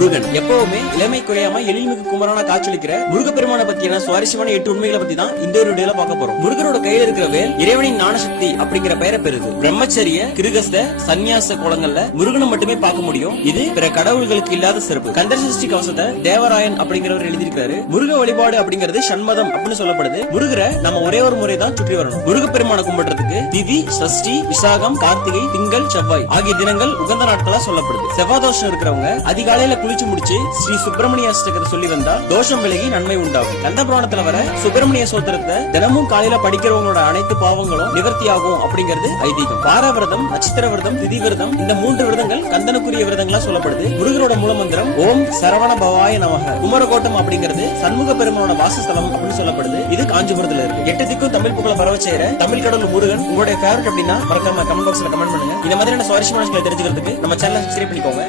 முருகன். எப்பவுமே இளமை குறையாம எழில்மிகு குமரனா காட்சியளிக்கிற முருகப்பெருமான பத்தியான சுவாரஸ்யமான 8 உண்மைகளை பத்தி தான் இந்த ஒரு வீடியோல பார்க்க போறோம். முருகனோட கையில இருக்கிற வேல் இறைவனின் ஞானசக்தி அப்படிங்கிற பெயரை பெறுது. பிரம்மச்சரிய, கிருகஸ்த, சன்னியாச கோலங்கள்ல முருகனை மட்டுமே பார்க்க முடியும். இது பிற கடவுள்களுக்கு இல்லாத சிறப்பு. கந்தசஷ்டி கவசத்தை தேவராயன் அப்படிங்கிறவர் எழுதியிருக்காரு. முருக வழிபாடு அப்படிங்கிறது சண்மதம் அப்படின்னு சொல்லப்படுது. முருகரை நம்ம ஒரே ஒரு முறை தான் சுற்றி வரணும். முருகப்பெருமான கும்பிடுறதுக்கு திதி, சஷ்டி, விசாகம், கார்த்திகை, திங்கள், செவ்வாய் ஆகிய தினங்கள் உகந்த நாட்களா சொல்லப்படுது. செவ்வாய் தோஷம் இருக்கிறவங்க அதிகாலையில குளிச்சு முடிச்சு ஸ்ரீ சுப்பிரமணிய அஷ்டகத்தை சொல்லி வந்தா தோஷம் விலகி நன்மை உண்டாகும். கந்த புராணத்துல வர சுப்பிரமணிய சோத்திரத்தை தினமும் காலையில படிக்கிறவங்களோட அனைத்து பாவங்களும் நிவர்த்தி ஆகும் அப்படிங்கிறது ஐதீகம். வார விரதம், நட்சத்திர விரதம், திதி விரதம் இந்த 3 விரதங்கள் கந்தனுக்குரிய விரதங்களா சொல்லப்படுது. முருகனோட மூலமந்திரம் ஓம் சரவண பவாய நமக. குமரகோட்டம் அப்படிங்கிறது சண்முக பெருமானோட வாசஸ்தலம் அப்படின்னு சொல்லப்படுது. இது காஞ்சிபுரத்துல இருக்கு. 8 திக்கும் தமிழ் புகழ பரவ செய்யற தமிழ் கடவுள் முருகன் உங்களுடைய ஃபேவரட் அப்படின்னா மறக்காம கமெண்ட் பாக்ஸ்ல கமெண்ட் பண்ணுங்க. இந்த மாதிரியான சுவாரஸ்யமான தெரிஞ்சுக்கிறதுக்கு நம்ம சேனலை சப்ஸ்கிரைப் பண்ணிக்கோங்க.